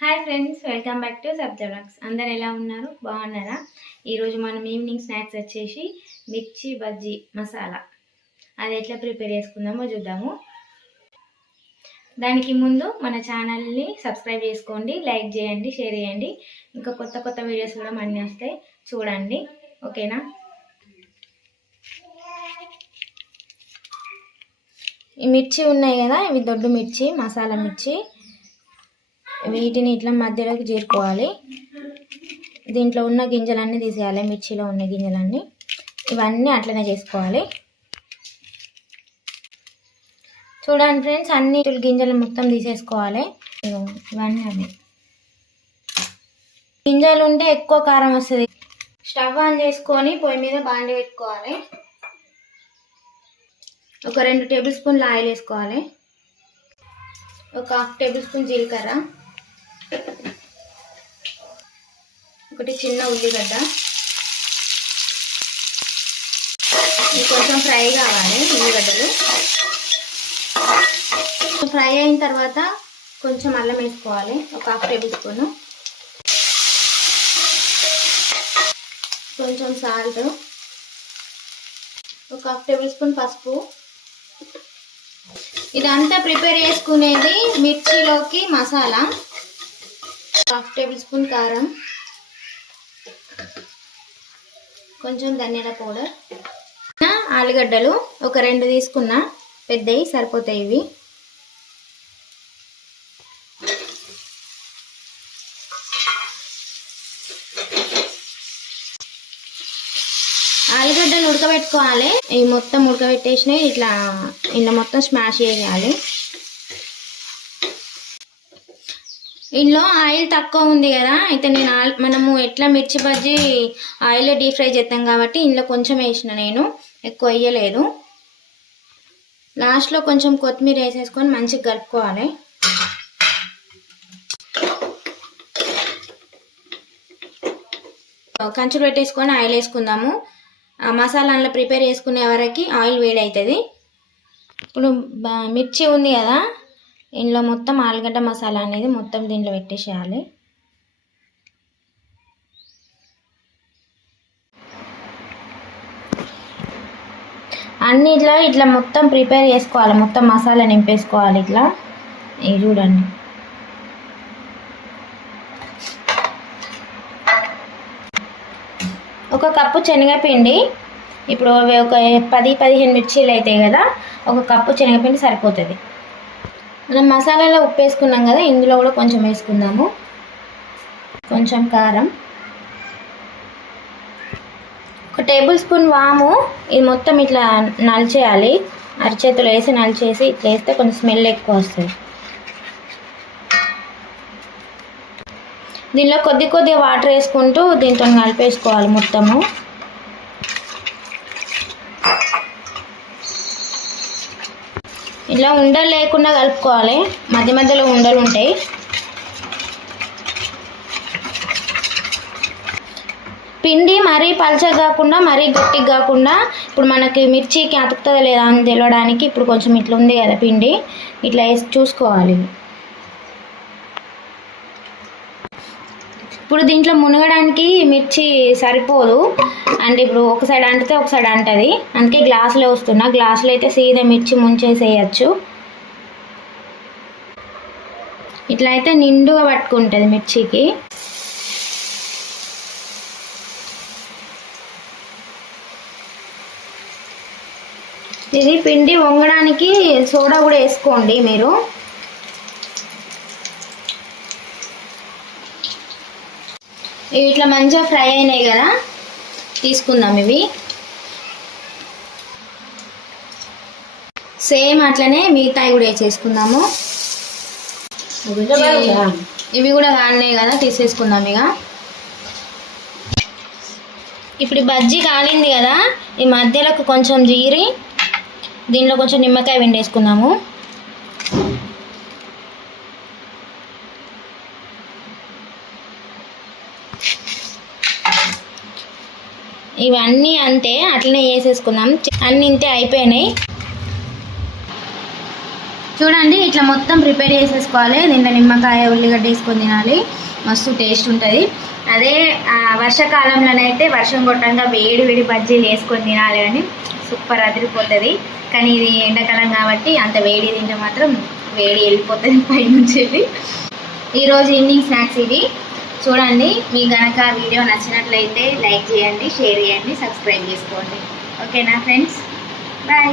Hi friends, welcome back to Sabja blogs. అందరు ఎలా ఉన్నారు? బాగున్నారా? ఈరోజు మనం ఈవినింగ్ స్నాక్స్ వచ్చేసి మిర్చి బజ్జీ మసాలా అది ఎట్లా ప్రిపేర్ చేసుకుందామో చూద్దాము. దానికి ముందు మన ఛానల్ని సబ్స్క్రైబ్ చేసుకోండి, లైక్ చేయండి, షేర్ చేయండి. ఇంకా కొత్త కొత్త వీడియోస్ కూడా అన్నీ వస్తాయి, చూడండి. ఓకేనా? ఈ మిర్చి ఉన్నాయి కదా, ఇవి దొడ్డు మిర్చి, మసాలా మిర్చి. వీటిని ఇట్లా మధ్యలోకి చేరుకోవాలి. దీంట్లో ఉన్న గింజలన్నీ తీసేయాలి, మిర్చిలో ఉన్న గింజలన్నీ. ఇవన్నీ అట్లనే చేసుకోవాలి. చూడండి ఫ్రెండ్స్, అన్ని గింజలు మొత్తం తీసేసుకోవాలి. ఇవన్నీ అవి గింజలు ఉంటే ఎక్కువ కారం వస్తుంది. స్టవ్ ఆన్ చేసుకొని పొయ్యి మీద బాండి పెట్టుకోవాలి. ఒక 2 టేబుల్ స్పూన్ల ఆయిల్ వేసుకోవాలి. ఒక 1/2 టేబుల్ స్పూన్ జీలకర్ర, ఒకటి చిన్న ఉల్లిగడ్డ. ఇది కొంచెం ఫ్రై కావాలి. ఉల్లిగడ్డలు ఫ్రై అయిన తర్వాత కొంచెం అల్లం వేసుకోవాలి, ఒక 1/2 టేబుల్ స్పూను. కొంచెం సాల్ట్, ఒక 1/2 టేబుల్ స్పూన్ పసుపు. ఇదంతా ప్రిపేర్ చేసుకునేది మిర్చిలోకి మసాలా. 1/2 టేబుల్ స్పూన్ కారం, కొంచెం ధనియాల పౌడర్. ఆలుగడ్డలు ఒక 2 తీసుకున్నా, పెద్దవి సరిపోతాయి ఇవి. ఆలుగడ్డలు ఉడకబెట్టుకోవాలి. ఇవి మొత్తం ఉడకబెట్టేసినాయి. ఇట్లా ఇందులో మొత్తం స్మాష్ చేయాలి. ఇందులో ఆయిల్ తక్కువ ఉంది కదా, అయితే నేను మనము ఎట్లా మిర్చి బజ్జీ ఆయిల్లో డీప్ ఫ్రై చేస్తాం కాబట్టి ఇందులో కొంచెం వేసిన, నేను ఎక్కువ వేయలేదు. లాస్ట్లో కొంచెం కొత్తిమీర వేసేసుకొని మంచిగా కలుపుకోవాలి. కంచులు పెట్టేసుకొని ఆయిల్ వేసుకుందాము. మసాలాలో ప్రిపేర్ చేసుకునే వరకు ఆయిల్ వేడి అవుతుంది. ఇప్పుడు మిర్చి ఉంది కదా, ఇందులో మొత్తం ఆలుగడ్డ మసాలా అనేది మొత్తం దీంట్లో పెట్టేసేయాలి. అన్నిట్లో ఇట్లా మొత్తం ప్రిపేర్ చేసుకోవాలి, మొత్తం మసాలా నింపేసుకోవాలి. ఇట్లా ఇది చూడండి. ఒక కప్పు శనగపిండి. ఇప్పుడు ఒక 10-15 మిర్చీలు అవుతాయి కదా, ఒక కప్పు శనగపిండి సరిపోతుంది. మనం మసాలాలో ఉప్పు వేసుకున్నాం కదా, ఇందులో కూడా కొంచెం వేసుకుందాము. కొంచెం కారం, 1 టేబుల్ స్పూన్ వాము. ఇది మొత్తం ఇట్లా నలిచేయాలి, అరచేతులు వేసి నలిచేసి ఇట్లా వేస్తే కొంచెం స్మెల్ ఎక్కువ వస్తుంది. దీనిలో కొద్దిగా వాటర్ వేసుకుంటూ దీంతో కలిపేసుకోవాలి మొత్తము. ఇలా ఉండలు లేకుండా కలుపుకోవాలి, మధ్య మధ్యలో ఉండలు ఉంటాయి. పిండి మరీ పల్చగా కాకుండా మరీ గట్టిగా కాకుండా, ఇప్పుడు మనకి మిర్చికి అతుకుతుందా లేదా అని తెలియడానికి ఇప్పుడు కొంచెం ఇట్లా ఉంది కదా పిండి, ఇట్లా వేసి చూసుకోవాలి. ఇప్పుడు దీంట్లో మునగడానికి మిర్చి సరిపోదు, అంటే ఇప్పుడు ఒక సైడ్ అంటితే ఒక సైడ్ అంటది, అందుకే గ్లాసులో వస్తున్నా. గ్లాసులో అయితే సీదా మిర్చి ముంచేసేయచ్చు. ఇట్లా అయితే నిండుగా పట్టుకుంటుంది మిర్చికి. ఇది పిండి వంగడానికి సోడా కూడా వేసుకోండి మీరు. ఇవి ఇట్లా మంచిగా ఫ్రై అయినాయి కదా, తీసుకుందాం. ఇవి సేమ్ అట్లనే మిగతాయి కూడా వేసేసుకుందాము. ఇవి కూడా కాలినాయి కదా, తీసేసుకుందాం ఇక. ఇప్పుడు బజ్జీ కాలింది కదా, ఈ మధ్యలోకి కొంచెం జీరి దీనిలో కొంచెం నిమ్మకాయ పిండేసుకుందాము. ఇవన్నీ అంతే అట్లనే వేసేసుకుందాం. అన్నీ ఇంతే అయిపోయినాయి. చూడండి ఇట్లా మొత్తం ప్రిపేర్ చేసేసుకోవాలి. దీంట్లో నిమ్మకాయ ఉల్లిగడ్డ వేసుకొని తినాలి, మస్తు టేస్ట్ ఉంటుంది. అదే వర్షాకాలంలోనైతే వర్షం కొట్టంగా వేడి వేడి బజ్జీలు వేసుకొని తినాలి అని సూపర్ అదిరిపోతుంది. కానీ ఇది ఎండాకాలం కాబట్టి అంత వేడి తింటే మాత్రం వేడి వెళ్ళిపోతుంది పైనుంచి వెళ్ళి. ఈరోజు ఈవినింగ్ స్నాక్స్ ఇవి. చూడండి, మీకు కనుక వీడియో నచ్చినట్లయితే లైక్ చేయండి, షేర్ చేయండి, సబ్స్క్రైబ్ చేసుకోండి. ఓకేనా ఫ్రెండ్స్, బాయ్.